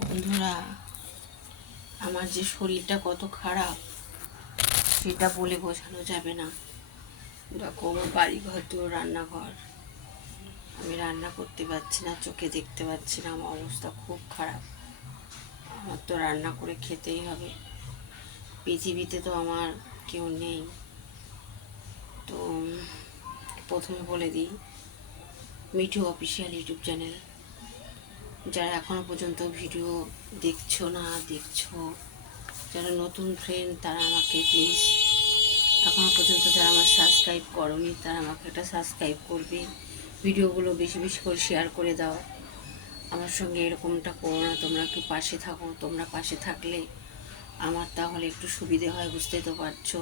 বন্ধুরা, আমার যে শরীরটা কত খারাপ সেটা বলে বোঝানো যাবে না। দেখো, আমার বাড়িঘর তো রান্নাঘর, আমি রান্না করতে পারছি না, চোখে দেখতে পাচ্ছি না, আমার অবস্থা খুব খারাপ। আমার তো রান্না করে খেতেই হবে, পৃথিবীতে তো আমার কেউ নেই। তো প্রথমে বলে দিই, মিঠু অফিসিয়াল ইউটিউব চ্যানেল যারা এখনও পর্যন্ত ভিডিও দেখছো, যারা নতুন ফ্রেন্ড তারা আমাকে প্লিজ, এখনও পর্যন্ত যারা আমার সাবস্ক্রাইব করোনি তারা আমাকে একটা সাবস্ক্রাইব করবে, ভিডিওগুলো বেশি বেশি করে শেয়ার করে দাও। আমার সঙ্গে এরকমটা করো না, তোমরা একটু পাশে থাকো। তোমরা পাশে থাকলে আমার তাহলে একটু সুবিধে হয়, বুঝতে তো পারছো।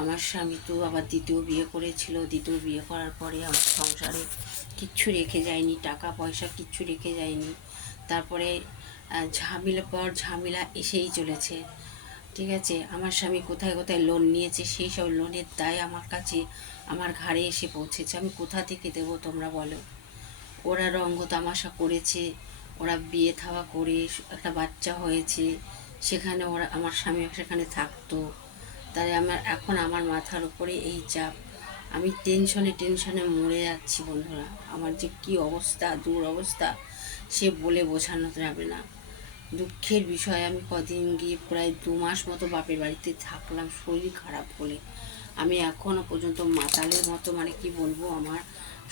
আমার স্বামী তো আবার দ্বিতীয় বিয়ে করেছিল, দ্বিতীয় বিয়ে করার পরে আমার সংসারে কিচ্ছু রেখে যায়নি, টাকা পয়সা কিচ্ছু রেখে যায়নি। তারপরে ঝামেলা পর ঝামেলা এসেই চলেছে। ঠিক আছে, আমার স্বামী কোথায় কোথায় লোন নিয়েছে, সেই সব লোনের দায় আমার কাছে, আমার ঘাড়ে এসে পৌঁছেছে। আমি কোথা থেকে দেবো তোমরা বলো? ওরা রঙ্গ তামাশা করেছে, ওরা বিয়ে থাওয়া করে একটা বাচ্চা হয়েছে, সেখানে ওরা, আমার স্বামী সেখানে থাকতো। তাই এখন আমার মাথার উপরে এই চাপ, আমি টেনশনে মরে যাচ্ছি বন্ধুরা। আমার যে কি অবস্থা, দুরবস্থা, সে বলে বোঝানো যাবে না। দুঃখের বিষয়, আমি কদিন গিয়ে প্রায় 2 মাস মতো বাপের বাড়িতে থাকলাম শরীর খারাপ বলে। আমি এখনও পর্যন্ত মাতালের মতো, মানে কি বলবো, আমার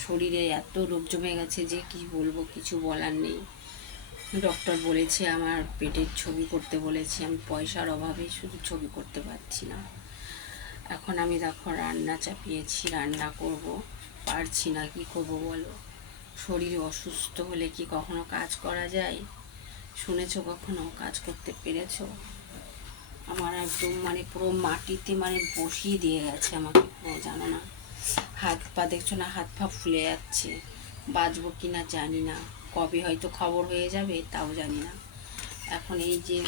শরীরে এত রোগ জমে গেছে যে কি বলবো, কিছু বলার নেই। ডক্টর বলেছে আমার পেটের ছবি করতে বলেছে, আমি পয়সার অভাবে শুধু ছবি করতে পারছি না। এখন আমি দেখো রান্না চাপিয়েছি, রান্না করব, পারছি না, কি করবো বলো? শরীর অসুস্থ হলে কি কখনো কাজ করা যায়? শুনেছো কখনো? কাজ করতে পেরেছো? আমার একদম মানে পুরো মাটিতে মানে বসিয়ে দিয়ে গেছে আমাকে পুরো, জানো না? হাত পা দেখছো না, হাত পা ফুলে যাচ্ছে। বাঁচবো কি না জানি না, কবে হয়তো খবর হয়ে যাবে তাও জানি না। এখন এই যে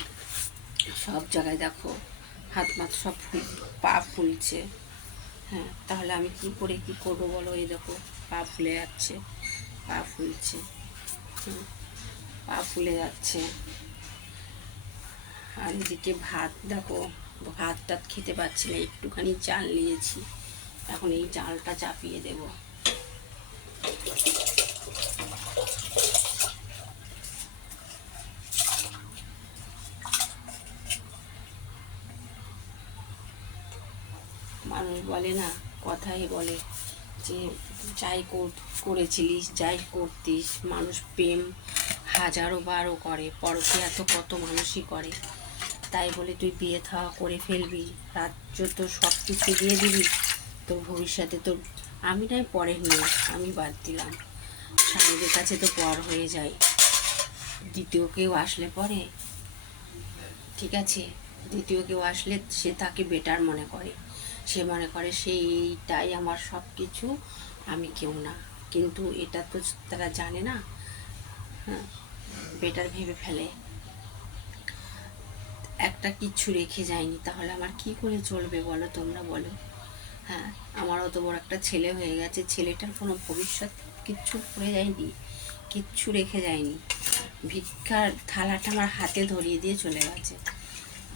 সব জায়গায় দেখো হাত মাত সব পা ফুলছে। হ্যাঁ, তাহলে আমি কি করে কি করবো বলো? এই দেখো পা ফুলে যাচ্ছে, পা ফুলছে, পা ফুলে যাচ্ছে। আর এদিকে ভাত দেখো, ভাত টাত খেতে পাচ্ছি না, একটুখানি চাল নিয়েছি, এখন এই চালটা চাপিয়ে দেব। মানুষ বলে না, কথাই বলে যে যাই করেছিলিস, যাই করতিস, মানুষ প্রেম হাজারো বারও করে, পরকীয়া তো কত মানুষই করে। তাই বলে তুই বিয়ে থাওয়া করে ফেলবি, রাজ্য তো সব কিছু দিয়ে দিবি, তোর ভবিষ্যতে তোর, আমি নয় পরের নিয়ে আমি বাদ দিলাম, স্বামীদের কাছে তো পর হয়ে যায়। দ্বিতীয় কেউ আসলে পরে, ঠিক আছে, দ্বিতীয় কেউ আসলে সে তাকে বেটার মনে করে, সে মনে করে সেইটাই আমার সব কিছু, আমি কেউ না। কিন্তু এটা তো তারা জানে না। হ্যাঁ, বেটার ভেবে ফেলে, একটা কিচ্ছু রেখে যায়নি, তাহলে আমার কি করে চলবে বলো, তোমরা বলো? হ্যাঁ, আমার অত বড় একটা ছেলে হয়ে গেছে, ছেলেটার কোনো ভবিষ্যৎ কিচ্ছু করে যায়নি, কিচ্ছু রেখে যায়নি। ভিক্ষার থালাটা আমার হাতে ধরিয়ে দিয়ে চলে গেছে।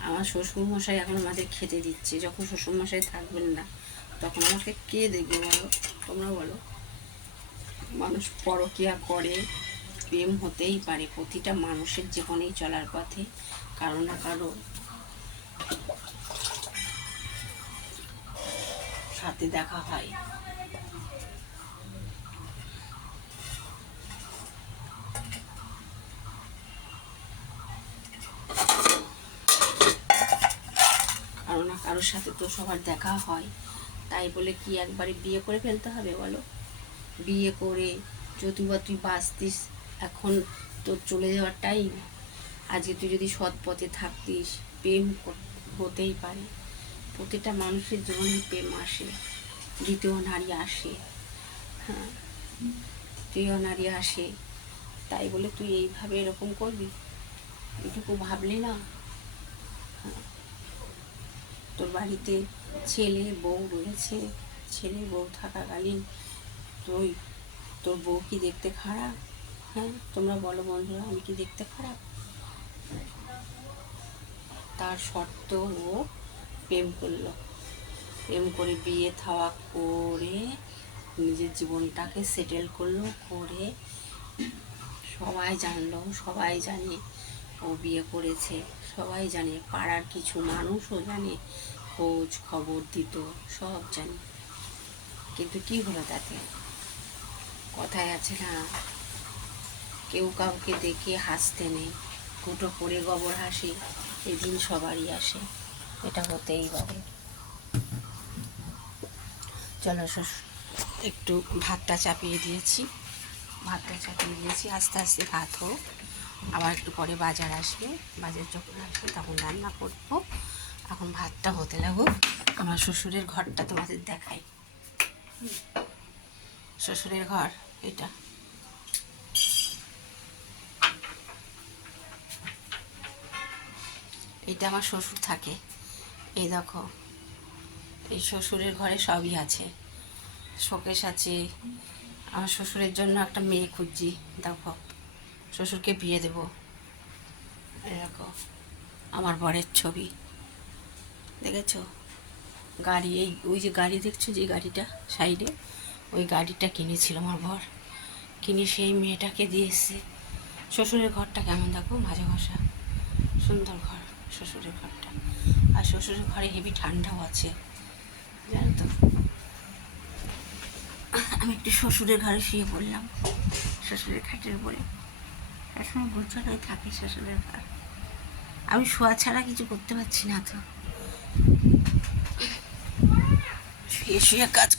আমার শ্বশুরমশাই এখন আমাদের খেতে দিচ্ছে, যখন শ্বশুরমশাই থাকবেন না তখন আমাকে কে দেখবে বলো? তোমরা বলো। মানুষ পরকীয়া করে, প্রেম হতেই পারে প্রতিটা মানুষের জীবনেই চলার পথে, কারো না কারো সাথে দেখা হয়। কারো না কারোর সাথে তো সবার দেখা হয়। তাই বলে কি একবারে বিয়ে করে ফেলতে হবে বলো? বিয়ে করে যদি বা তুই বাঁচতিস, এখন তোর চলে যাওয়ার টাইম। আজকে তুই যদি সৎ পথে থাকতিস, প্রেম হতেই পারে, প্রতিটা মানুষের জীবনে প্রেম আসে, দ্বিতীয় নারী আসে। হ্যাঁ, দ্বিতীয় নারী আসে, তাই বলে তুই এইভাবে এরকম করবি? এটুকু ভাবলি না? হ্যাঁ, তোর বাড়িতে ছেলে বউ রয়েছে, ছেলে বউ থাকাকালীন তুই, তোর বউ কি দেখতে খারাপ? হ্যাঁ, তোমরা বলো বন্ধুরা, আমি কি দেখতে খারাপ? তার শর্ত ও প্রেম করলো, প্রেম করে বিয়ে থাওয়া করে নিজের জীবনটাকে সেটেল করলো, করে সবাই জানলো, সবাই জানে ও বিয়ে করেছে, সবাই জানে, পাড়ার কিছু মানুষও জানে, খোঁজ খবর দিত, সব জানে। কিন্তু কি হলো তাতে? কথায় আছে না, কেউ কাউকে দেখে হাসতে নেই, দুটো পরে গোবর হাসি, এদিন সবারই আসে, এটা হতেই পারে। চলো একটু ভাতটা চাপিয়ে দিয়েছি, আস্তে আস্তে ভাত হোক, আবার একটু পরে বাজার আসবে, বাজার যখন আসবে তখন রান্না করবো। এখন ভাতটা হতে লাগুক। আমার শ্বশুরের ঘরটা তোমাদের দেখাই। শ্বশুরের ঘর এটা, এটা আমার শ্বশুর থাকে। এই দেখো, এই শ্বশুরের ঘরে সবই আছে, শোকেস আছে। আমার শ্বশুরের জন্য একটা মেয়ে খুঁজছি, দেখো শ্বশুরকে বিয়ে দেবো। দেখো আমার বরের ছবি, দেখেছো? গাড়ি, এই ওই যে গাড়ি দেখছো, যে গাড়িটা সাইডে, ওই গাড়িটা কিনেছিল আমার বর, কিনে সেই মেয়েটাকে দিয়ে এসছে। শ্বশুরের ঘরটা কেমন দেখো, মাঝে ঘষা, সুন্দর ঘর শ্বশুরের ঘরটা। আর শ্বশুরের ঘরে হেভি ঠান্ডাও আছে, জানো তো। আমি একটু শ্বশুরের ঘরে শুয়ে পড়লাম, শ্বশুরের খাটের উপরে। সবসময় গোছানোই থাকে শ্বশুরের ঘর। আমি শোয়া ছাড়া কিছু করতে পারছি না তো, শুয়ে শুয়ে কাজ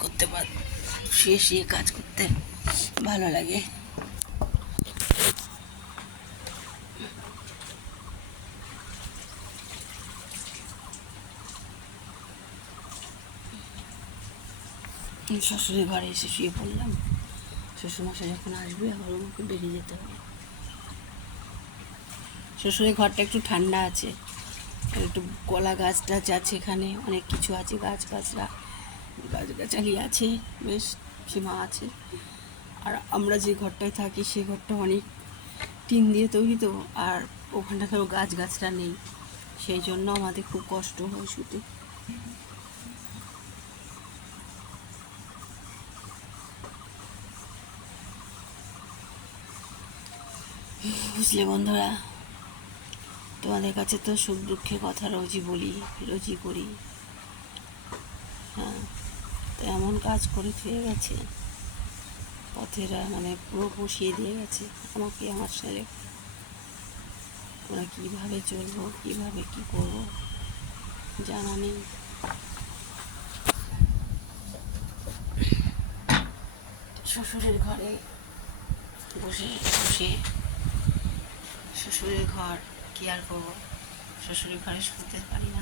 করতে ভালো লাগে। শ্বশুরের ঘরে এসে শুয়ে পড়লাম। শ্বশুরমশাই যখন আসবে আবার আমাকে বেরিয়ে যেতে হবে। শ্বশুরের ঘরটা একটু ঠান্ডা আছে, একটু কলা গাছ টাছ আছে, এখানে অনেক কিছু আছে, গাছগাছালি আছে, বেশ সীমা আছে। আর আমরা যে ঘরটায় থাকি সেই ঘরটা অনেক টিন দিয়ে তৈরি তো, আর ওখানটাতেও গাছগাছরা নেই, সেই জন্য আমাদের খুব কষ্ট হয় শুতে। বুঝলে বন্ধুরা, তোমাদের কাছে তো সুখ দুঃখের কথা রোজই বলি, রোজই করি। হ্যাঁ, তো এমন কাজ করে থুয়ে গেছে, পথেরা মানে পুরো বসিয়ে দিয়ে গেছে আমাকে, আমার ছেলে। আমরা কীভাবে চলবো, কীভাবে কী করবো জানা নেই। শ্বশুরের ঘরে বসে বসে, শ্বশুরের ঘর কি আর করবো, শ্বশুরের ঘরে শুতে পারি না।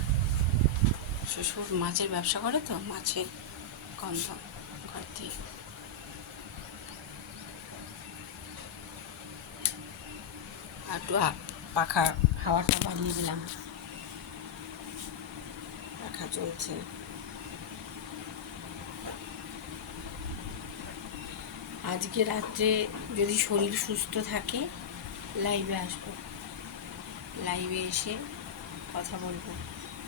শ্বশুর মাছের ব্যবসা করে তো, মাছের গন্ধ ঘর থেকে। আর একটু পাখা হাওয়াটা বাড়িয়ে দিলাম, পাখা চলছে। আজকে রাত্রে যদি শরীর সুস্থ থাকে লাইভে আসবো, লাইভে এসে কথা বলবো,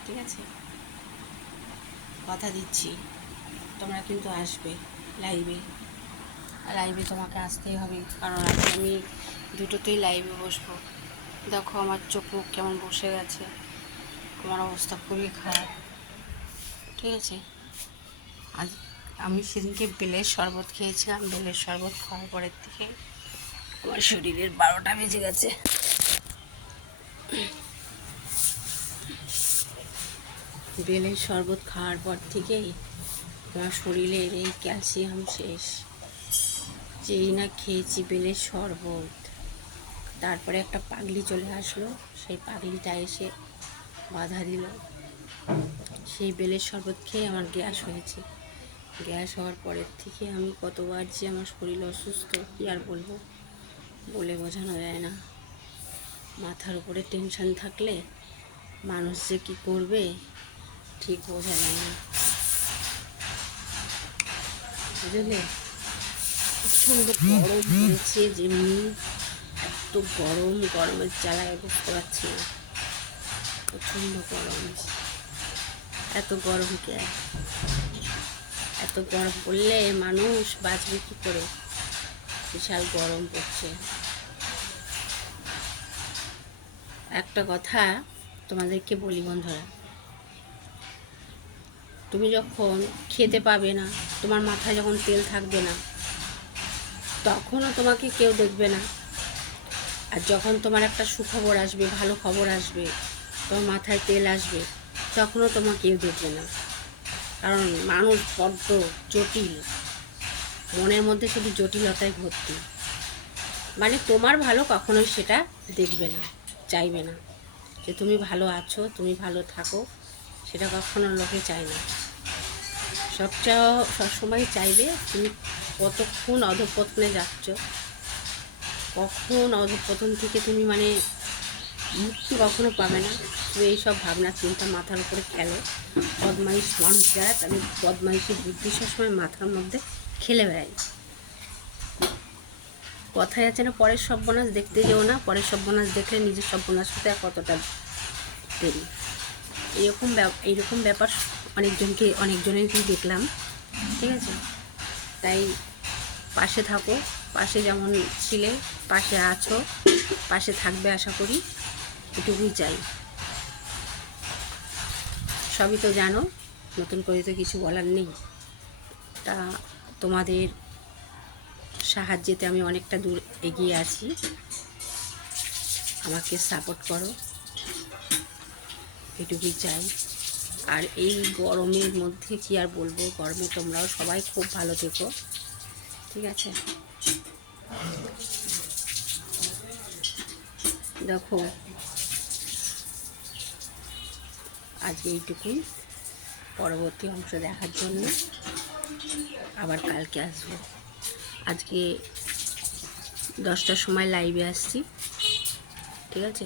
ঠিক আছে? কথা দিচ্ছি, তোমরা কিন্তু আসবে লাইভে। লাইভে তোমাকে আসতেই হবে, কারণ আজকে আমি দুটোতেই লাইভে বসবো। দেখো আমার চোখ মুখ কেমন বসে গেছে, আমার অবস্থা খুবই খারাপ, ঠিক আছে? আজ আমি সেদিনকে বেলের শরবত খেয়েছিলাম, বেলের শরবত খাওয়ার পরের থেকে আমার শরীরের 12টা বেজে গেছে। বেলের শরবত খাওয়ার পর থেকেই আমার শরীরের এই ক্যালসিয়াম শেষ। যেই না খেয়েছি বেলের শরবত, তারপরে একটা পাগলি চলে আসলো, সেই পাগলিটা এসে বাধা দিল। সেই বেলের শরবত খেয়ে আমার গ্যাস হয়েছে। গ্যাস হওয়ার পরের থেকে আমি কতবার যে আমার শরীর অসুস্থ, কী আর বলবো, বলে বোঝানো যায় না। মাথার উপরে টেনশন থাকলে মানুষ যে কী করবে ঠিক বোঝা যায় না, বুঝলে? প্রচণ্ড গরম পড়েছে যেমনি, এত গরম, গরমের জ্বালায় বুঝতে পারছি না, প্রচণ্ড গরম। এত গরম কে? এত গরম পড়লে মানুষ বাঁচবে কী করে? বিশাল গরম পড়ছে। একটা কথা তোমাদেরকে বলি বন্ধুরা, তুমি যখন খেতে পাবে না, তোমার মাথায় যখন তেল থাকবে না, তখনও তোমাকে কেউ দেখবে না। আর যখন তোমার একটা সুখবর আসবে, ভালো খবর আসবে, তোমার মাথায় তেল আসবে, তখনও তোমাকে কেউ দেখবে না। কারণ মানুষ বড্ড জটিল, মনের মধ্যে শুধু জটিলতায় ভর্তি। মানে তোমার ভালো কখনোই সেটা দেখবে না, চাইবে না যে তুমি ভালো আছো, তুমি ভালো থাকো, সেটা কখনো লোকে চায় না। সবসময় চাইবে তুমি কতক্ষণ অধঃপতনে যাচ্ছ, কখন অধঃপতন থেকে তুমি মানে মুক্তি কখনো পাবে না। তুমি এইসব ভাবনা চিন্তা মাথার উপরে খেলো। বদমাইশ মানুষ যারা, তাদের বদমাইশি বুদ্ধি সবসময় মাথার মধ্যে খেলে বেড়ায়। কথায় আছে না, পরের সর্বনাশ দেখতে যেও না, পরের সর্বনাশ দেখলে নিজের সর্বনাশ হতে আর কতটা দেরি। এইরকম ব্যাপার অনেকজনেরই দেখলাম, ঠিক আছে? তাই পাশে থাকো, পাশে যেমন ছিলে, পাশে আছো, পাশে থাকবে আশা করি, এটুকুই চাই। সবই তো জানো, নতুন করে তো কিছু বলার নেই। তা তোমাদের সাহায্যেতে আমি অনেকটা দূর এগিয়ে আছি, আমাকে সাপোর্ট করো, এটুকুই চাই। আর এই গরমের মধ্যে কি আর বলবো, গরমে তোমরাও সবাই খুব ভালো থেকো, ঠিক আছে? দেখো আজকে এইটুকুই, পরবর্তী অংশ দেখার জন্য আবার কালকে আসবো। আজকে 10টার সময় লাইভে আসছি, ঠিক আছে?